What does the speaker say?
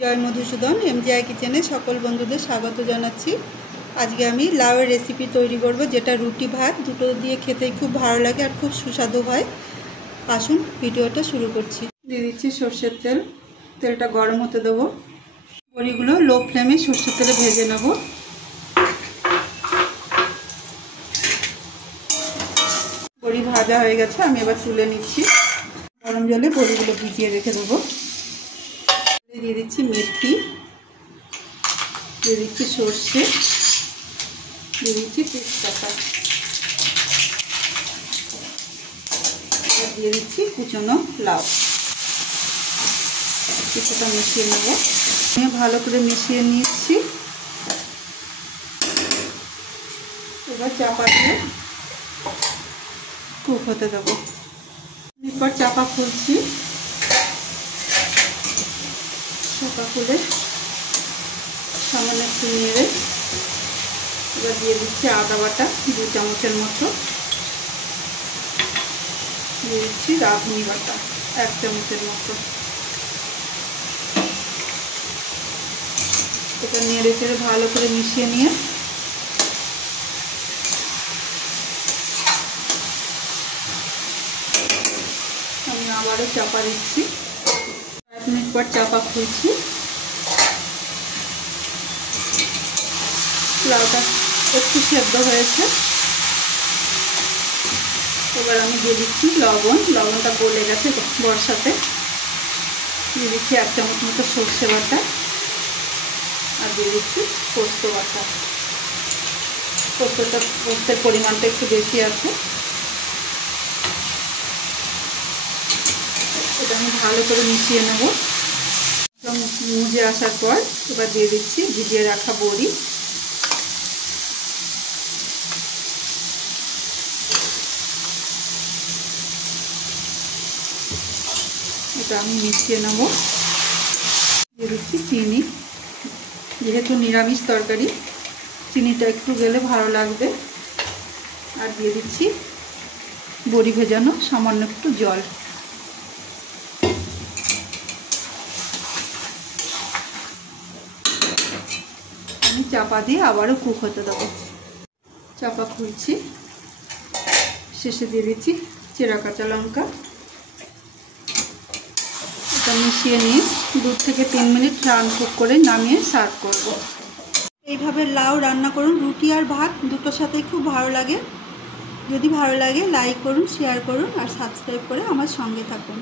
জয় Madhusudan MgI কিচেনে সকল বন্ধুদের স্বাগত জানাচ্ছি। আজকে আমি লাউয়ের রেসিপি তৈরি করব, যেটা রুটি ভাত দুটো দিয়ে খেতে খুব ভালো লাগে আর খুব সুস্বাদু হয়। আসুন ভিডিওটা শুরু করছি। দিয়ে দিচ্ছি সর্ষের তেল। তেলটা গরম হতে দেবো। বড়িগুলো লো ফ্লেমে সর্ষের তেলে ভেজে নেব। বড়ি ভাজা হয়ে গেছে, আমি এবার তুলে নিচ্ছি। গরম জলে বড়িগুলো ভিজিয়ে রেখে দেবো। দিয়ে দিচ্ছি মেথি, দিয়ে দিচ্ছি সর্ষে, দিয়ে দিচ্ছি তেজপাতা, এবার দিয়ে দিচ্ছি কুচনো লাউ। কিছুটা মিশিয়ে নেব। আমি ভালো করে মিশিয়ে নিচ্ছি। এবার চাপা দিয়ে কুক হতে দেবো। এরপর চাপা খুলছি। চাপা খুলে সামান্য একটু নেড়ে এবার দিয়ে দিচ্ছি আদা বাটা 2 চামচের মতো, দিয়ে দিচ্ছি রাঁধুনি বাটা 1 চামচের মতো। এটা নেড়ে চেড়ে ভালো করে মিশিয়ে নিয়ে আমি আবারও চাপা দিচ্ছি। 1 মিনিট পর চাপা খুলছি। লাউটা একটু সেদ্ধ হয়েছে। এবার আমি দিয়ে দিচ্ছি লবণ। লবণটা গলে গেছে বর্ষাতে। দিয়ে দিচ্ছি 1 চামচ মতো সর্ষে বাটা আর দিয়ে দিচ্ছি পোস্ত বাটা। পোস্তের পরিমাণটা একটু বেশি আছে। এটা আমি ভালো করে মিশিয়ে নেব। মুজে আসার পর এবার দিয়ে দিচ্ছি ভিজিয়ে রাখা বড়ি। এটা আমি মিশিয়ে নেব। দিয়ে দিচ্ছি চিনি। যেহেতু নিরামিষ তরকারি, চিনিটা একটু গেলে ভালো লাগবে। আর দিয়ে দিচ্ছি বড়ি ভেজানো সামান্য একটু জল। আমি চাপা দিয়ে আবারও কুক হতে দেবো। চাপা খুলছি। শেষে দিয়ে দিচ্ছি চেরা কাঁচা লঙ্কা। এটা মিশিয়ে নিয়ে 2 থেকে 3 মিনিট কুক করে নামিয়ে সার্ভ করব। এইভাবে লাউ রান্না করুন, রুটি আর ভাত দুটোর সাথে খুব ভালো লাগে। যদি ভালো লাগে লাইক করুন, শেয়ার করুন আর সাবস্ক্রাইব করে আমার সঙ্গে থাকুন।